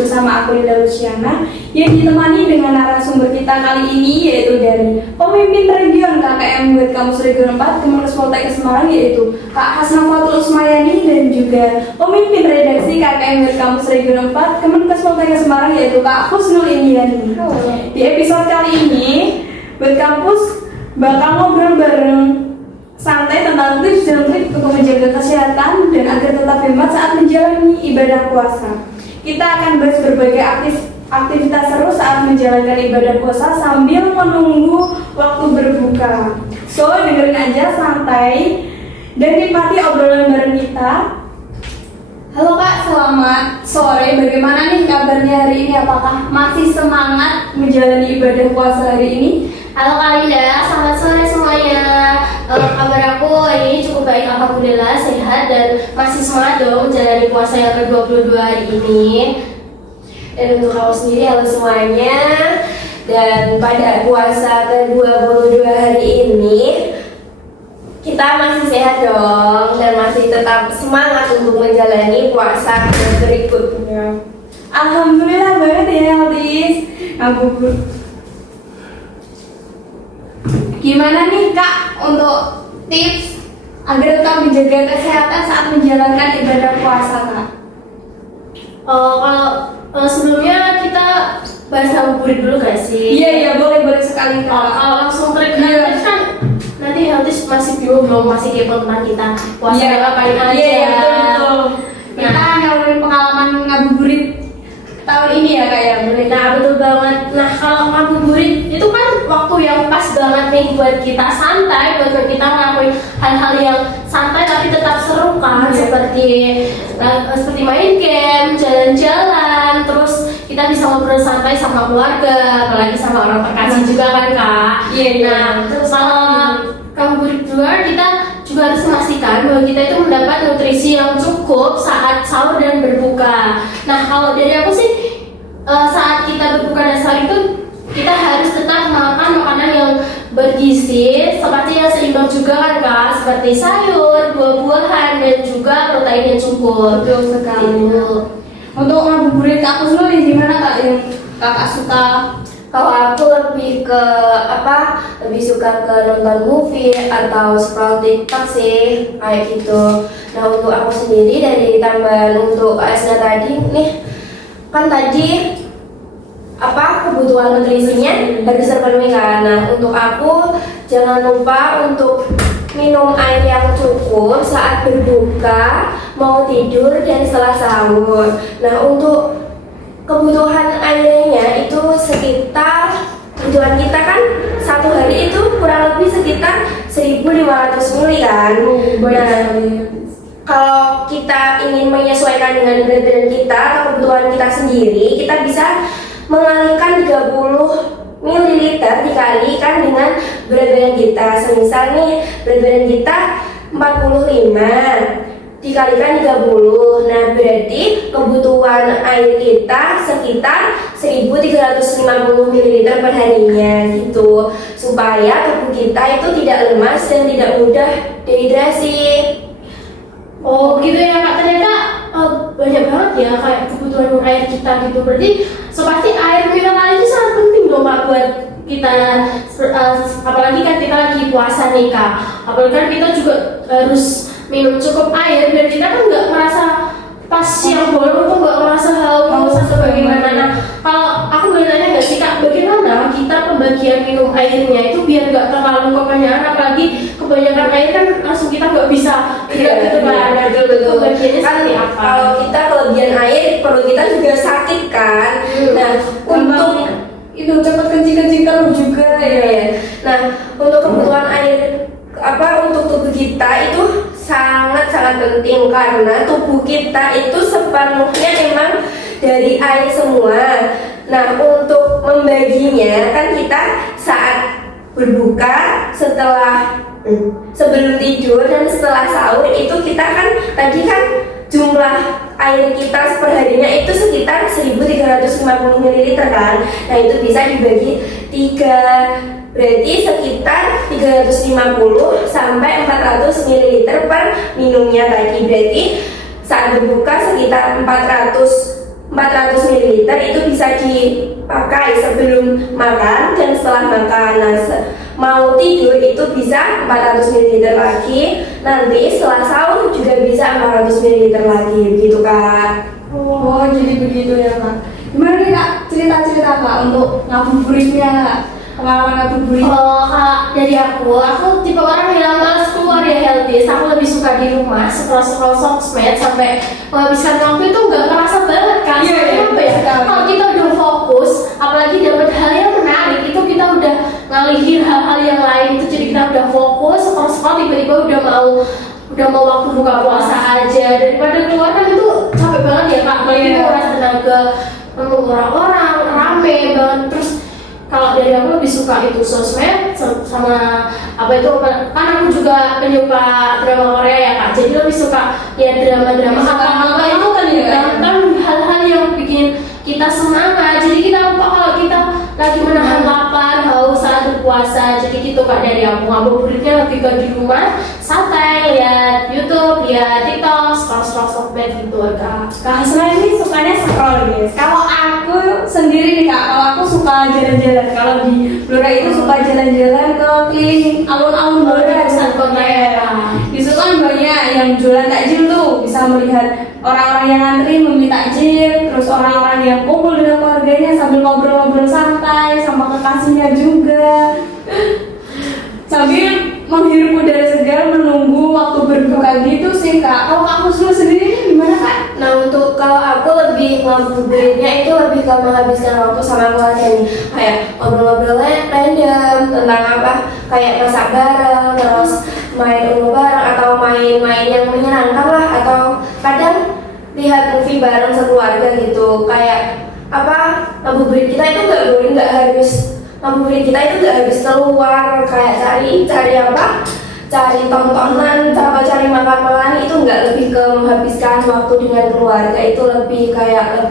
bersama aku Linda Luciana yang ditemani dengan narasumber kita kali ini yaitu dari pemimpin region KKM Buat Kampus Region 4 Kemenkes Poltekkes Semarang yaitu Kak Hasnafatul Usmayani dan juga pemimpin redaksi KKM Buat Kampus Region 4 Kemenkes Poltekkes Semarang yaitu Kak Husnul Indiani. Di episode kali ini Buat Kampus bakal ngobrol bareng santai tentang tips dan trik untuk menjaga kesehatan dan agar tetap hemat saat menjalani ibadah puasa. Kita akan bahas berbagai aktivitas seru saat menjalankan ibadah puasa sambil menunggu waktu berbuka. So, dengerin aja santai dan nikmati obrolan bareng kita. Halo Kak, selamat sore. Bagaimana nih kabarnya hari ini? Apakah masih semangat menjalani ibadah puasa hari ini? Halo Kak Linda, selamat sore semuanya. Kabar aku hari ini cukup baik, alhamdulillah sehat dan masih semangat dong menjalani puasa yang ke-22 hari ini. Dan untuk kamu sendiri, halo semuanya. Dan pada puasa ke-22 hari ini kita masih sehat dong dan masih tetap semangat untuk menjalani puasa yang berikutnya. Alhamdulillah banget ya Aldis. Gimana nih Kak untuk tips agar tetap menjaga kesehatan saat menjalankan ibadah puasa Kak? Kalau sebelumnya kita bahas ngabuburit dulu gak sih? Iya boleh sekali Kak. Kalau langsung trik kan nanti Healthies masih bingung belum masih kepo tentang kita puasa ngapain aja. Iya betul. Kita ngalamin pengalaman ngabuburit tahun ini ya Kak ya. Nah betul banget. Nah kalau ngabuburit itu kan waktu yang pas banget nih buat kita santai, buat kita ngelakuin hal-hal yang santai tapi tetap seru kan, seperti main game, jalan-jalan, terus kita bisa ngobrol santai sama keluarga, apalagi sama orang terkasih juga kan Kak. Nah terus kalau ngabuburit luar kita juga harus memastikan bahwa kita itu mendapat nutrisi yang cukup saat sahur dan berbuka. Nah kalau dari aku sih saat kita berbuka dan sahur itu kita harus tetap makan makanan yang bergizi seperti yang seimbang juga kan Kak, seperti sayur, buah-buahan dan juga protein yang cukup. Betul sekali. Untuk ngabuburit aku sendiri gimana Kak yang Kakak suka? Kalau aku lebih suka ke nonton movie atau scroll TikTok sih, kayak gitu. Nah untuk aku sendiri dari tambahan untuk ASnya tadi nih, kan tadi kebutuhan nutrisinya harus terpenuhi kan. Nah untuk aku jangan lupa untuk minum air yang cukup saat berbuka, mau tidur dan setelah sahur. Nah untuk kebutuhan airnya itu sekitar, kebutuhan kita kan satu hari itu kurang lebih sekitar 1.500 ml kan. Nah kalau kita ingin menyesuaikan dengan berat badan kita atau kebutuhan kita sendiri, kita bisa mengalihkan 30 ml dikalikan dengan berat badan kita. Semisal nih berat badan kita 45 dikalikan 30. Nah berarti kebutuhan air kita sekitar 1.350 ml per harinya gitu, supaya tubuh kita itu tidak lemas dan tidak mudah dehidrasi. Oh gitu ya Kak, ternyata banyak banget ya kayak kebutuhan air kita gitu. Berarti pasti air mineral itu sangat penting dong Kak buat kita, apalagi kan kita lagi puasa nih Kak. Apalagi kan kita juga harus minum cukup air biar kita kan nggak merasa pas siang bolong tuh nggak merasa haus atau bagaimana. Nah kalau aku boleh tanya nggak sih Kak, bagaimana kita pembagian minum airnya itu biar nggak terlalu kebanyakan, apalagi kebanyakan air kan langsung kita nggak bisa gitu kan. Betul. Pembagiannya Kan seperti apa? kalau kita kelebihan air, perut kita juga sakit kan. Nah untuk itu cepat kencing kalau juga ya. Nah untuk kebutuhan air untuk tubuh kita itu sangat penting, karena tubuh kita itu sepenuhnya emang dari air semua. Nah untuk membaginya kan kita saat berbuka, sebelum tidur dan setelah sahur itu kita kan tadi kan jumlah air kita perharinya itu sekitar 1.350 ml kan. Nah itu bisa dibagi 3, berarti sekitar 350 sampai 400 ml per minumnya tadi. Berarti saat berbuka sekitar 400 400 ml itu bisa dipakai sebelum makan dan setelah makan. Nah, mau tidur itu bisa 400 ml lagi, nanti setelah sahur juga bisa 400 ml lagi, begitu Kak. Oh, jadi begitu ya Kak. Gimana nih Kak cerita-cerita Kak untuk ngabuburitnya Kak? Pengalaman ngabuburit? Oh kak, dari aku tipe orang yang malas keluar ya healthy. Aku lebih suka di rumah, scroll sosmed sampai menghabiskan waktu itu nggak kerasa banget kan. Iya, iya, Apa ya? betul. Kalau kita udah fokus, apalagi dapat hal yang menarik, itu kita udah ngalihin hal-hal yang lain. Itu jadi kita udah fokus, scroll tiba-tiba udah mau waktu buka puasa aja. Daripada keluar kan itu capek banget ya kak. Apalagi Iya. nguras tenaga, orang-orang rame banget. Terus kalau dari aku lebih suka itu sosmed sama apa itu kan aku juga penyuka drama Korea ya kak, jadi lebih suka ya drama-drama apa itu kan ya kan hal-hal yang bikin kita semangat, jadi kita lupa kalau kita lagi menahan lapar haus saat berpuasa. Jadi gitu kak dari aku. Ngabuburitnya lebih ke di rumah santai, lihat YouTube, lihat TikTok, scroll sosmed gitu kak. Kak Hasna ini sukanya scroll guys. Kalau aku sendiri nih Kak, kalau aku suka jalan-jalan. Kalau di Blora itu suka jalan-jalan ke keliling alun-alun Blora Di pusat kota ya. Di situ kan banyak yang jualan takjil tuh, bisa melihat orang-orang yang ngantri membeli takjil, terus orang-orang yang kumpul dengan keluarganya sambil ngobrol-ngobrol santai sama kekasihnya juga. Sambil menghirup udara segar menunggu waktu berbuka gitu sih Kak. Kalau Kak Husnul sendiri ini gimana Kak? Nah untuk kalau aku lebih ngabuburitnya itu lebih ke menghabiskan waktu sama keluarga nih, kayak ngobrol-ngobrol random tentang apa, kayak masak bareng, terus main uno bareng atau main-main yang menyenangkan lah, atau kadang lihat movie bareng sekeluarga gitu. Kayak apa, ngabuburit kita itu nggak harus ngabuburit kita itu nggak harus keluar kayak cari apa, cari tontonan atau cari makan-makan, itu nggak, lebih ke menghabiskan waktu dengan keluarga itu lebih kayak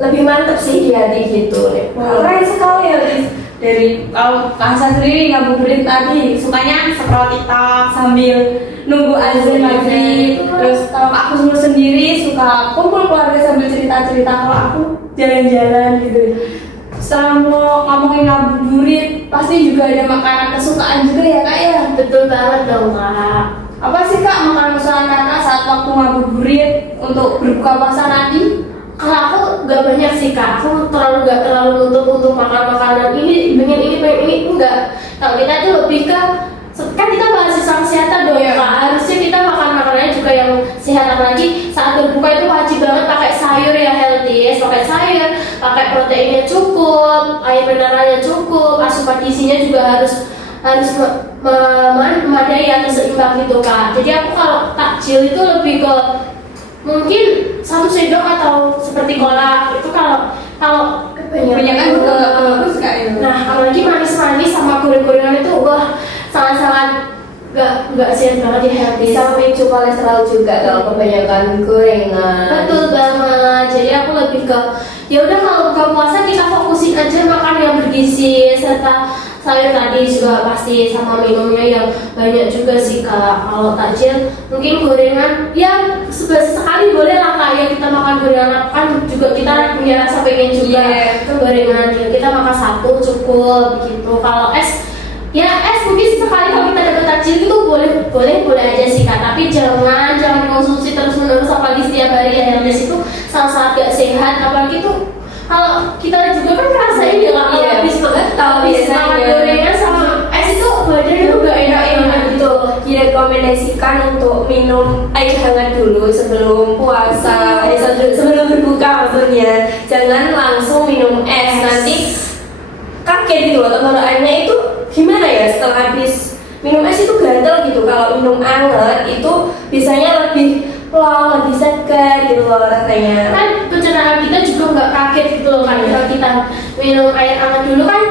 lebih mantep sih di hati gitu nih. Keren sekali ya Liz. Dari kalau Kak Hasan sendiri ngabuburit tadi sukanya scroll TikTok sambil nunggu azan maghrib. Terus kalau Kak Husnul sendiri suka kumpul keluarga sambil cerita-cerita. Kalau aku jalan-jalan gitu. Setelah mau ngomongin ngabuburit, pasti juga ada makanan kesukaan juga ya Kak ya. Betul banget dong kak. Apa sih Kak makanan kesukaan Kakak saat waktu ngabuburit untuk berbuka puasa nanti? Kalau aku nggak banyak sih kak, aku nggak terlalu nuntut untuk makan makanan ini pengen ini enggak. Kalau kita itu lebih ke kan kita bahas tentang kesehatan dong Iya. kak, harusnya kita makan makanannya juga yang sehat. Apalagi saat berbuka itu wajib banget pakai sayur ya healthy, pakai sayur, pakai proteinnya cukup, air mineralnya cukup, asupan gizinya juga harus memadai atau seimbang gitu kak. Jadi aku kalau takjil itu lebih ke mungkin 1 sendok atau seperti kolak itu. Kalau Kebanyakan juga nggak bagus Kak ya. nah apalagi manis-manis sama goreng-gorengan itu wah sangat-sangat nggak sehat banget ya healthy. Bisa memicu kolesterol juga kalau kebanyakan gorengan. Betul banget. Jadi aku lebih ke ya udah kalau buka puasa kita fokusin aja makan yang bergizi, serta sayur tadi juga pasti, sama minumnya yang banyak juga sih kak. Kalau takjil mungkin gorengan ya sekali boleh lah kak ya, kita makan gorengan kan juga kita punya rasa pengen juga. Iya. Gorengan ya kita makan 1 cukup gitu. Kalau es ya es mungkin sekali kalau kita dapat takjil itu boleh aja sih kak, tapi jangan dikonsumsi terus menerus apalagi setiap hari ya, yang itu sangat gak sehat. Apalagi tuh kalau kita juga kan ngerasain ya kak, Iya, habis biasanya. makan gorengan sama es itu badan itu gak enak Gitu, direkomendasikan untuk minum air hangat dulu sebelum puasa, sebelum berbuka maksudnya. Jangan langsung minum es, nanti kaget gitu loh tenggorokannya itu gimana ya setelah habis minum es itu gatel gitu. Kalau minum anget itu biasanya lebih plong, lebih segar gitu loh rasanya. kan pencernaan kita juga nggak kaget gitu loh kan. Kalau kita minum air hangat dulu kan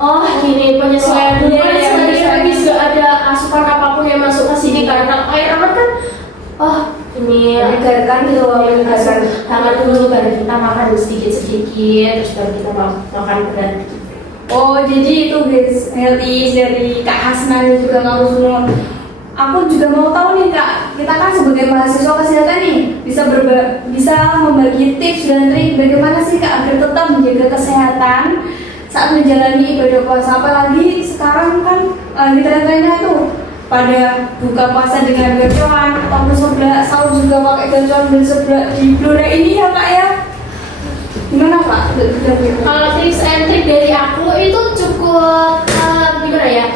oh ini penyesuaian dulu kan, sebenarnya habis nggak ada asupan apapun yang masuk ke sini kan. Kalau air hangat kan oh ini Menyegarkan gitu loh, menyegarkan. hangat dulu baru kita makan sedikit terus baru kita makan berat. Oh jadi itu guys, healthy dari Kak Hasna dan juga Kak Husnul. aku juga mau tahu nih Kak, kita kan sebagai mahasiswa kesehatan nih bisa membagi tips dan trik bagaimana sih Kak agar tetap menjaga kesehatan saat menjalani ibadah puasa, apalagi sekarang kan di tren-trennya itu pada buka puasa dengan gacoan atau bersebelah, sahur juga pakai gacoan bersebelah di Blora ini ya Kak ya. Gimana Kak? Kalau tips and trick dari aku itu cukup gimana ya?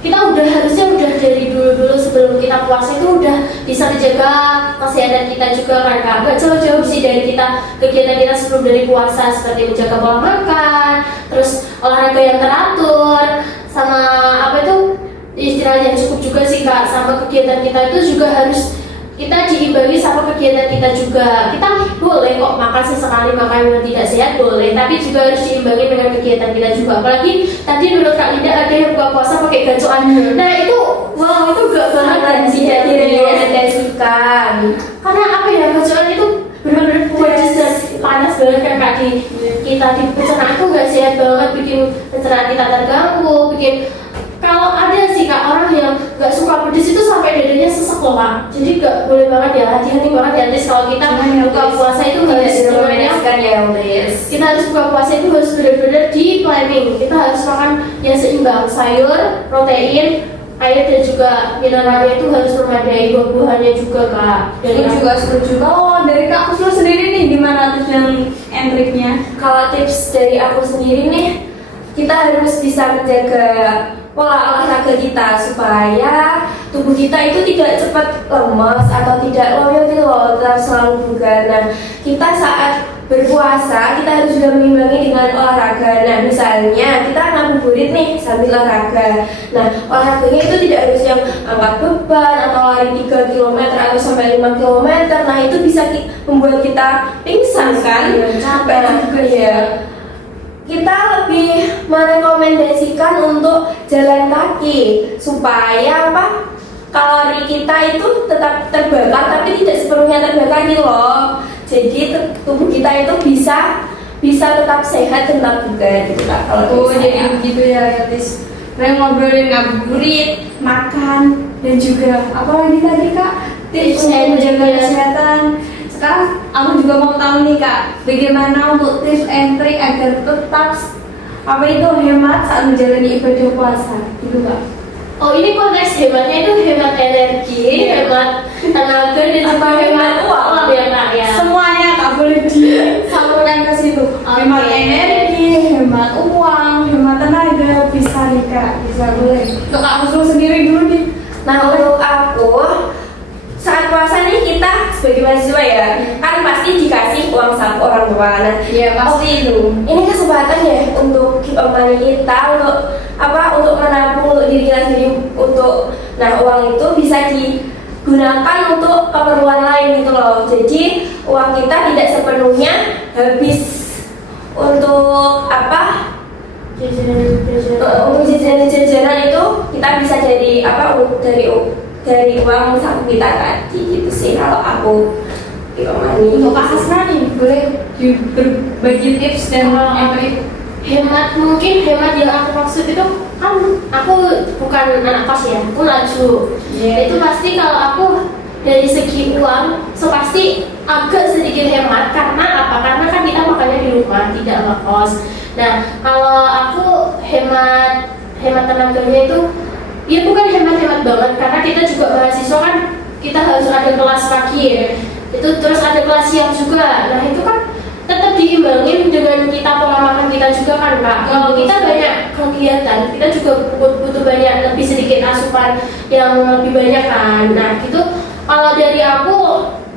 Kita harusnya dari dulu sebelum kita puasa itu udah bisa menjaga kesehatan kita juga kan Kak. Gak jauh-jauh sih dari kegiatan kita sebelum dari puasa, seperti menjaga pola makan, terus olahraga yang teratur, sama apa itu istirahat yang cukup juga sih Kak. Sama kegiatan kita itu juga harus kita diimbangi sama kegiatan kita juga. Kita boleh kok makan sesekali, makan yang tidak sehat boleh, tapi juga harus diimbangi dengan kegiatan kita juga. Apalagi tadi menurut Kak Linda ada yang buka puasa pakai gacoan. Nah itu, wow, itu gak banget sih ya, direkomendasikan. karena apa ya, gacoan itu benar-benar pedas dan panas banget kan Kak di kita di pencernaan itu gak sehat banget, bikin pencernaan kita terganggu, bikin kalau ada sih Kak orang yang gak suka pedas itu sampai dadanya sesek loh Kak. Jadi gak boleh banget ya, hati-hati banget ya Tis. Kalau kita buka puasa itu harus direkomendasikan ya Tis. kita harus buka puasa itu harus benar-benar di planning. Kita harus makan yang seimbang, sayur, protein, air dan juga mineralnya itu harus memadai, buah-buahannya juga Kak. Dari juga setuju. Kalau dari Kak Kuslo sendiri nih gimana tips dan triknya? Kalau tips dari aku sendiri nih, kita harus bisa menjaga pola olahraga kita supaya tubuh kita itu tidak cepat lemas atau tidak loyo gitu loh, tetap selalu bugar. Nah, kita saat berpuasa kita harus juga mengimbangi dengan olahraga. Nah, misalnya kita ngabuburit nih sambil olahraga. Nah, olahraganya itu tidak harus yang angkat beban atau lari 3 km atau sampai 5 km. Nah, itu bisa membuat kita pingsan kan? Capek juga ya. Kita lebih merekomendasikan untuk jalan kaki supaya apa? Kalori kita itu tetap terbakar tapi tidak sepenuhnya terbakar gitu loh. Jadi tubuh kita itu bisa tetap sehat dan tetap bugar gitu Kak. Kalau Jadi begitu ya Tis. Kita ngobrolin ngabuburit, makan, dan juga apa lagi tadi Kak? Tips untuk menjaga kesehatan. Sekarang aku juga mau tahu nih Kak, bagaimana untuk tips and trick agar tetap apa itu hemat saat menjalani ibadah puasa, gitu Kak? Oh ini konteks hematnya itu hemat energi, hemat tenaga dan juga hemat uang ya Kak ya. Semuanya Kak boleh disampaikan ke situ. Hemat energi, hemat uang, hemat tenaga, bisa nih Kak, bisa boleh. Untuk Kak Kuslo sendiri dulu nih. Nah, untuk aku saat puasa nih kita sebagai mahasiswa ya kan pasti dikasih uang saku orang tua. Nah, Iya pasti itu. ini kesempatan ya untuk keep on money kita untuk apa? Untuk menabung untuk diri kita sendiri untuk uang itu bisa digunakan untuk keperluan lain gitu loh. Jadi uang kita tidak sepenuhnya habis untuk apa? Untuk jajanan itu kita bisa jadi apa? Dari uang saku kita tadi gitu sih kalau aku gimana. Untuk Kak Hasna nih, boleh berbagi tips dan trik. Hemat, mungkin hemat yang aku maksud itu kan aku bukan anak kos ya, aku laju. Itu pasti kalau aku dari segi uang pasti agak sedikit hemat. Karena apa? Karena kan kita makannya di rumah, tidak ngekos. Nah, kalau aku hemat tenaganya itu ya bukan hemat-hemat banget, karena kita juga mahasiswa kan, kita harus ada kelas pagi ya, itu terus ada kelas siang juga. Nah itu kan tetap diimbangin dengan kita pola makan kita juga kan Kak. Kalau kita banyak kegiatan, kita juga butuh banyak lebih sedikit asupan yang lebih banyak kan. Nah gitu, kalau dari aku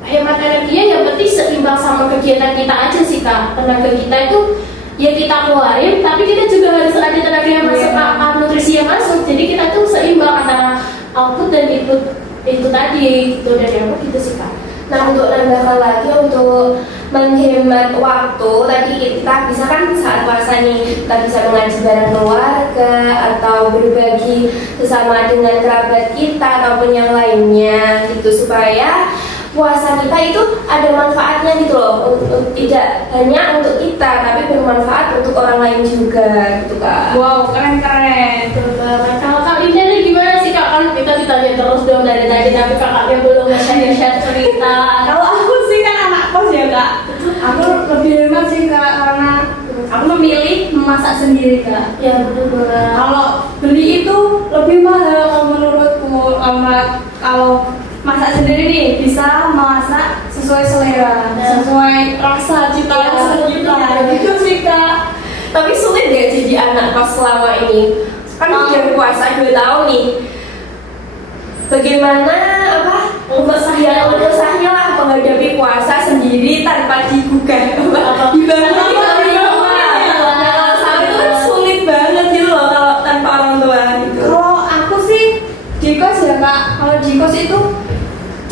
hemat energinya yang penting seimbang sama kegiatan kita aja sih Kak. Tenaga kita itu ya kita keluarin, tapi kita juga harus ada tenaga yang masuk, nutrisi yang masuk. Jadi kita tuh seimbang antara output dan input itu tadi gitu. Dari aku gitu sih Kak. Nah, untuk nambahkan lagi untuk menghemat waktu, tadi kita bisa kan saat puasa nih kita bisa mengaji bareng keluarga atau berbagi sesama dengan kerabat kita ataupun yang lainnya gitu, supaya puasa kita itu ada manfaatnya gitu loh, tidak hanya untuk kita tapi bermanfaat untuk orang lain juga gitu Kak. Wow, keren. Betul banget. Kalau Kak Linda nih gimana sih Kak? Kan kita ditanya terus dong jadi tapi kakaknya belum share cerita. Kalau aku sih kan anak kos ya kak, aku lebih hemat sih kak karena aku memilih memasak sendiri kak. Ya betul. Kalau beli itu lebih mahal kalau menurutku. Kalau masak sendiri nih bisa masak sesuai selera, sesuai rasa cita rasa kita. Gitu sih kak. Tapi sulit gak jadi anak kos selama ini? Kan udah puasa 2 tahun nih. Bagaimana usahanya lah menghadapi puasa sendiri tanpa digugah dibantu di rumah. Kalau saya itu kan sulit banget gitu loh kalau tanpa orang tua gitu. Kalau aku sih di kos ya kak, kalau di kos itu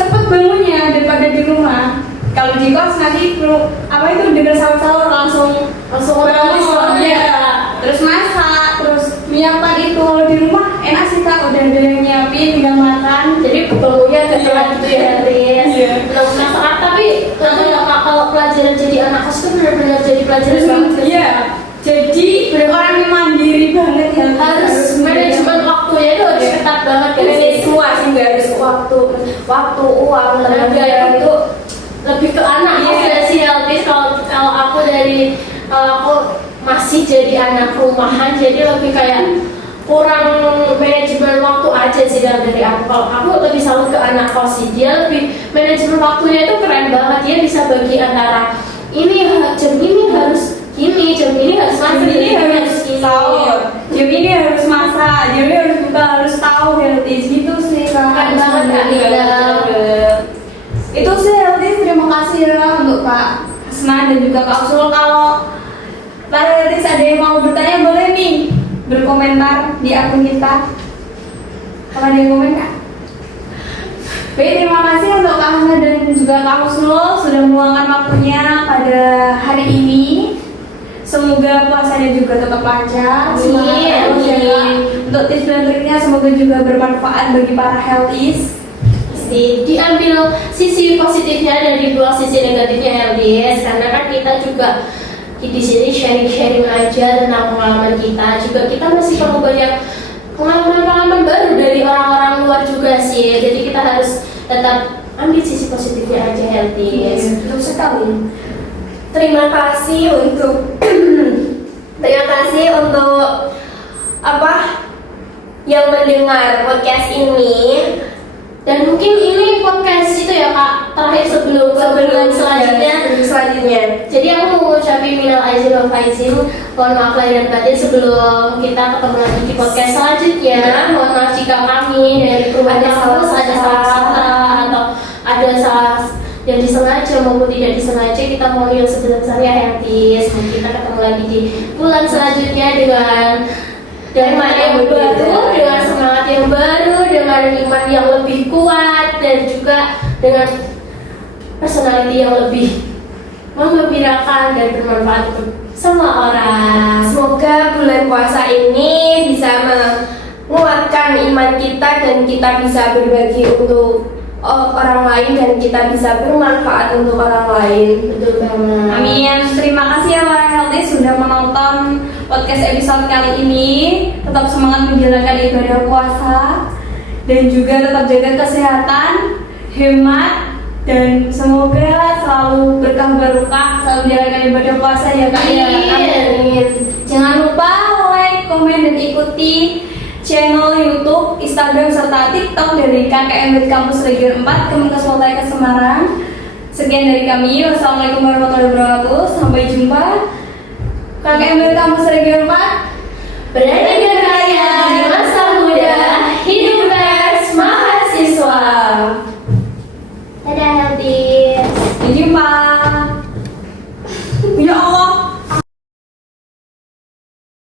cepet bangunnya daripada di rumah. Kalau di kos nanti perlu apa itu dengar sahur langsung bangun, ya. Terus masak, terus nyiapkan itu. Kalau di rumah enak sih kak, udah ada yang nyiapin, tinggal makan. Jadi bangunnya agak telat gitu ya, Riz. Iya. Nah, tapi kalau pelajaran jadi anak kos itu benar-benar jadi pelajaran banget. Iya. Jadi orang yang mandiri banget ya. Harus manajemen waktunya itu harus ketat banget kan. Ini semua sih nggak harus waktu, uang, tenaga itu. Lebih ke anak kos ya sih Elvis. Kalau aku aku masih jadi anak rumahan, jadi lebih kayak kurang manajemen waktu aja sih dari aku. Kalau aku lebih salut ke anak kos sih, dia lebih manajemen waktunya itu keren banget. Dia bisa bagi antara jam ini harus gini, jam ini harus masak, Jam ini harus gini. sahur, jam ini harus masak, jam ini harus buka, harus tahu healthy gitu sih kak. Keren banget Kak Linda. Itu sih healthy. Terima kasih ya untuk Kak Hasna dan juga Kak Usul. Kalau para healthy ada yang mau bertanya boleh nih berkomentar di akun kita. Kalau ada yang komen Kak. Baik, terima kasih untuk Kak Hasna dan juga Kak Usul sudah meluangkan waktunya pada hari ini. Semoga puasanya juga tetap lancar. Semangat terus ya, Kak. Untuk tips dan triknya semoga juga bermanfaat bagi para healthies. Diambil sisi positifnya dan dibuang sisi negatifnya LDS, karena kan kita juga di sini sharing aja tentang pengalaman kita. Juga kita masih perlu banyak pengalaman baru dari orang-orang luar juga sih. Jadi kita harus tetap ambil sisi positifnya aja LDS. Betul sekali. Terima kasih untuk yang mendengar podcast ini. Dan mungkin ini podcast itu ya Kak terakhir sebelum selanjutnya. Jadi aku mau ngucapin minal aizin wal faizin, mohon maaf lahir dan batin sebelum kita ketemu lagi di podcast selanjutnya. Mohon maaf jika kami dari perubahan kampus ada salah kata atau ada salah yang disengaja maupun tidak disengaja. Kita mohon yang sebesar-besarnya Healthy. Kita ketemu lagi di bulan selanjutnya dengan yang baru, dengan semangat yang baru, dengan iman yang lebih kuat, dan juga dengan personality yang lebih menggembirakan dan bermanfaat untuk semua orang. Semoga bulan puasa ini bisa menguatkan iman kita dan kita bisa berbagi untuk orang lain dan kita bisa bermanfaat untuk orang lain. Betul banget. Amin. Terima kasih ya para healthy sudah menonton podcast episode kali ini. Tetap semangat menjalankan ibadah puasa dan juga tetap jaga kesehatan, hemat, dan semoga selalu berkah barokah, selalu menjalankan ibadah puasa ya kak. Amin. Jangan lupa like, komen, dan ikuti channel YouTube, Instagram, serta TikTok dari KKM Kampus Region 4 Kemenkes Poltekkes Semarang. Sekian dari kami. Wassalamualaikum warahmatullahi wabarakatuh. Sampai jumpa. KKM Kampus Region 4.